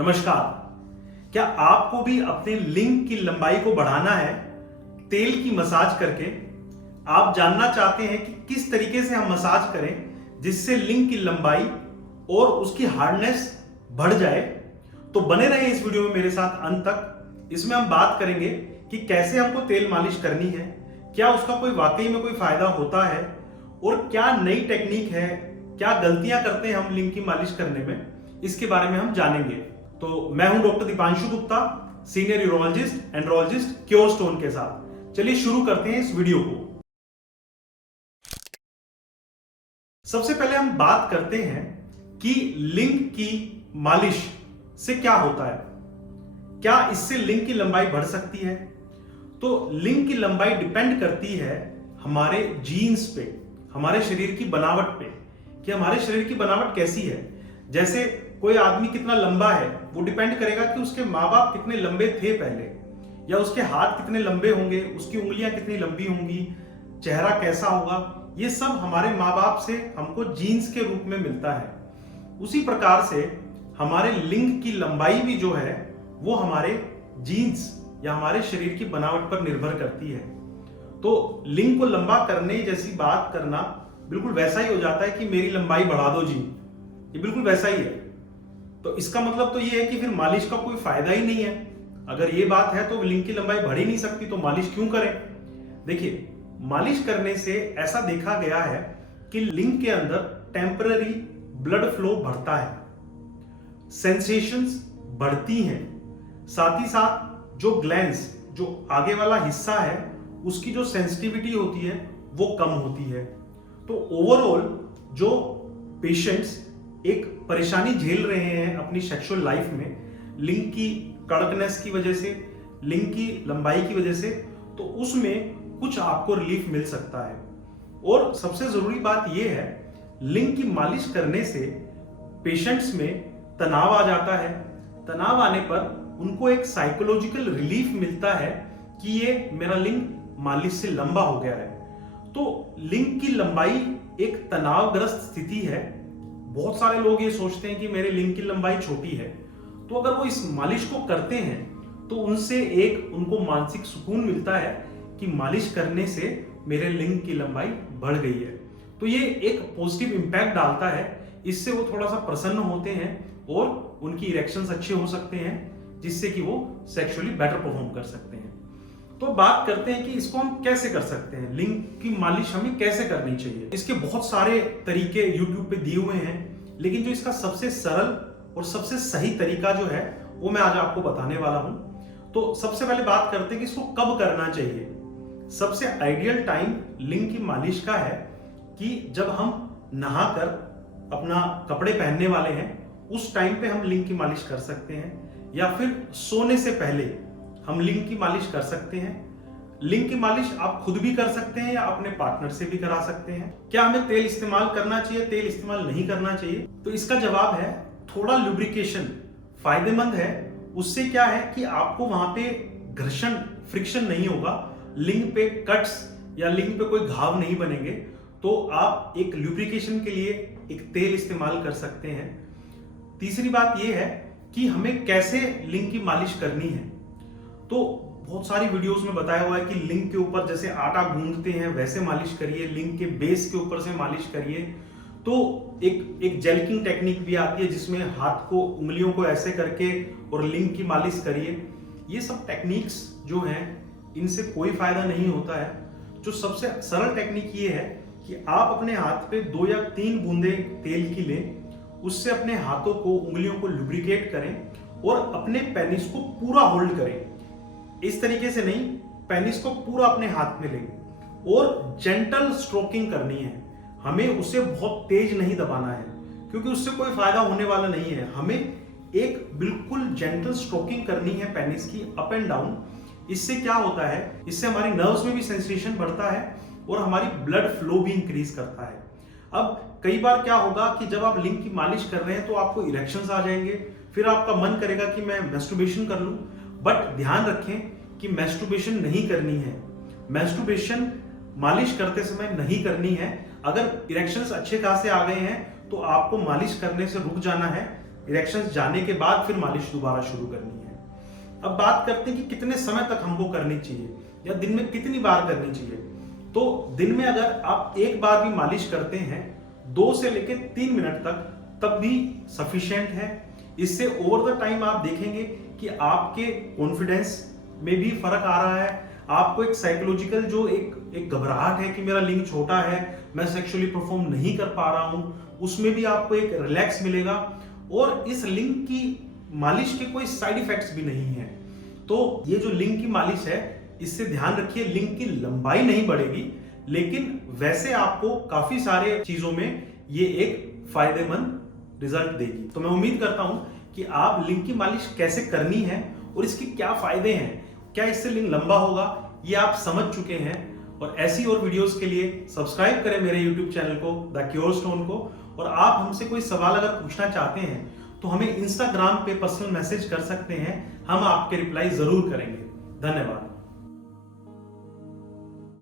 नमस्कार। क्या आपको भी अपने लिंग की लंबाई को बढ़ाना है तेल की मसाज करके? आप जानना चाहते हैं कि किस तरीके से हम मसाज करें जिससे लिंग की लंबाई और उसकी हार्डनेस बढ़ जाए? तो बने रहे इस वीडियो में मेरे साथ अंत तक। इसमें हम बात करेंगे कि कैसे हमको तेल मालिश करनी है, क्या उसका कोई वाकई में कोई फायदा होता है और क्या नई टेक्निक है, क्या गलतियां करते हैं हम लिंग की मालिश करने में, इसके बारे में हम जानेंगे। तो मैं हूं doctor Deepanshu Gupta, senior urologist andrologist cure stone के साथ। चलिए शुरू करते हैं इस वीडियो को। सबसे पहले हम बात करते हैं कि लिंग की मालिश से क्या होता है, क्या इससे लिंग की लंबाई बढ़ सकती है? तो लिंग की लंबाई डिपेंड करती है हमारे जीन्स पे, हमारे शरीर की बनावट पे, कि हमारे शरीर की बनावट कैसी है। जैसे कोई आदमी कितना लंबा है वो डिपेंड करेगा कि उसके माँ बाप कितने लंबे थे पहले, या उसके हाथ कितने लंबे होंगे, उसकी उंगलियां कितनी लंबी होंगी, चेहरा कैसा होगा। ये सब हमारे माँ बाप से हमको जीन्स के रूप में मिलता है। उसी प्रकार से हमारे लिंग की लंबाई भी जो है वो हमारे जीन्स या हमारे शरीर की बनावट पर निर्भर करती है। तो लिंग को लंबा करने जैसी बात करना बिल्कुल वैसा ही हो जाता है कि मेरी लंबाई बढ़ा दो जी, ये बिल्कुल वैसा ही है। तो इसका मतलब तो ये है कि फिर मालिश का कोई फायदा ही नहीं है। अगर ये बात है तो लिंग की लंबाई बढ़ ही नहीं सकती, तो मालिश क्यों करें? देखिए, मालिश करने से ऐसा देखा गया है कि लिंग के अंदर टेम्पररी ब्लड फ्लो बढ़ता है, सेंसेशंस बढ़ती हैं, साथ ही साथ जो ग्लैंड्स, जो आगे वाला हिस्सा है, उसकी जो सेंसिटिविटी होती है वो कम होती है। तो ओवरऑल जो पेशेंट्स एक परेशानी झेल रहे हैं अपनी सेक्सुअल लाइफ में, लिंग की कड़कनेस की वजह से, लिंग की लंबाई की वजह से, तो उसमें कुछ आपको रिलीफ मिल सकता है। और सबसे जरूरी बात यह है, लिंग की मालिश करने से पेशेंट्स में तनाव आ जाता है। तनाव आने पर उनको एक साइकोलॉजिकल रिलीफ मिलता है कि ये मेरा लिंग मालिश से लंबा हो गया है। तो लिंग की लंबाई एक तनावग्रस्त स्थिति है। बहुत सारे लोग ये सोचते हैं कि मेरे लिंग की लंबाई छोटी है, तो अगर वो इस मालिश को करते हैं तो उनसे एक उनको मानसिक सुकून मिलता है कि मालिश करने से मेरे लिंग की लंबाई बढ़ गई है। तो ये एक पॉजिटिव इंपैक्ट डालता है, इससे वो थोड़ा सा प्रसन्न होते हैं और उनकी इरेक्शंस अच्छे हो सकते हैं, जिससे कि वो सेक्सुअली बेटर परफॉर्म कर सकते हैं। तो बात करते हैं कि इसको हम कैसे कर सकते हैं, लिंग की मालिश हमें कैसे करनी चाहिए। इसके बहुत सारे तरीके YouTube पे दिए हुए हैं, लेकिन जो इसका सबसे सरल और सबसे सही तरीका जो है वो मैं आज आपको बताने वाला हूं। तो सबसे पहले बात करते हैं कि इसको कब करना चाहिए। सबसे आइडियल टाइम लिंग की मालिश का है कि जब हम नहाकर अपना कपड़े पहनने वाले हैं, उस टाइम पे हम लिंग की मालिश कर सकते हैं, या फिर सोने से पहले हम लिंग की मालिश कर सकते हैं। लिंग की मालिश आप खुद भी कर सकते हैं या अपने पार्टनर से भी करा सकते हैं। क्या हमें तेल इस्तेमाल करना चाहिए, तेल इस्तेमाल नहीं करना चाहिए? तो इसका जवाब है थोड़ा लुब्रिकेशन फायदेमंद है। उससे क्या है कि आपको वहां पे घर्षण, फ्रिक्शन नहीं होगा, लिंग पे कट्स या लिंग पे कोई घाव नहीं बनेंगे। तो आप एक लुब्रिकेशन के लिए एक तेल इस्तेमाल कर सकते हैं। तीसरी बात यह है कि हमें कैसे लिंग की मालिश करनी है। तो बहुत सारी वीडियोस में बताया हुआ है कि लिंग के ऊपर जैसे आटा गूंदते हैं वैसे मालिश करिए, लिंग के बेस के ऊपर से मालिश करिए। तो एक जेल्किंग टेक्निक भी आती है जिसमें हाथ को, उंगलियों को ऐसे करके और लिंग की मालिश करिए। ये सब टेक्निक्स जो हैं इनसे कोई फायदा नहीं होता है। जो सबसे सरल टेक्निक ये है कि आप अपने हाथ पे 2 या 3 बूंदे तेल की लें, उससे अपने हाथों को, उंगलियों को लुब्रिकेट करें और अपने पेनिस को पूरा होल्ड करें। इस तरीके से नहीं, पेनिस को पूरा अपने हाथ में लें और जेंटल स्ट्रोकिंग करनी है। हमें उसे बहुत तेज नहीं दबाना है, क्योंकि उससे कोई फायदा होने वाला नहीं है। हमें एक बिल्कुल जेंटल स्ट्रोकिंग करनी है पेनिस की, अप एंड डाउन। इससे क्या होता है, इससे हमारी नर्व्स में भी सेंसेशन बढ़ता है और हमारी ब्लड फ्लो भी इंक्रीज करता है। अब कई बार क्या होगा कि जब आप लिंग की मालिश कर रहे हैं तो आपको इरेक्शंस आ जाएंगे, फिर आपका मन करेगा कि मैं मैस्टरबेशन कर लूं। बट ध्यान रखें कि मैस्टरबेशन नहीं करनी है। मैस्टरबेशन मालिश करते समय नहीं करनी है। अगर इरेक्शंस अच्छे खासे आ गए हैं तो आपको मालिश करने से रुक जाना है, इरेक्शंस जाने के बाद फिर मालिश दोबारा शुरू करनी है। अब बात करते हैं कि कितने समय तक हमको करनी चाहिए या दिन में कितनी बार करनी चाहिए। तो दिन में अगर आप एक बार भी मालिश करते हैं 2 से लेकर 3 मिनट तक, तब भी सफिशिएंट है। इससे ओवर द टाइम आप देखेंगे कि आपके कॉन्फिडेंस में भी फर्क आ रहा है। आपको एक साइकोलॉजिकल जो एक घबराहट है कि मेरा लिंग छोटा है, मैं सेक्सुअली परफॉर्म नहीं कर पा रहा हूं, उसमें भी आपको एक रिलैक्स मिलेगा। और इस लिंग की मालिश के कोई साइड इफेक्ट्स भी नहीं है। तो ये जो लिंग की मालिश है, इससे ध्यान रखिए लिंग की लंबाई नहीं बढ़ेगी, लेकिन वैसे आपको काफी सारे चीजों में ये एक फायदेमंद रिजल्ट देगी। तो मैं उम्मीद करता हूं कि आप लिंग की मालिश कैसे करनी है और इसके क्या फायदे हैं, क्या इससे लिंग लंबा होगा, ये आप समझ चुके हैं। और ऐसी और वीडियोस के लिए सब्सक्राइब करें मेरे यूट्यूब चैनल को, द क्योर स्टोन को। और आप हमसे कोई सवाल अगर पूछना चाहते हैं तो हमें इंस्टाग्राम पे पर्सनल मैसेज कर सकते हैं, हम आपके रिप्लाई जरूर करेंगे। धन्यवाद।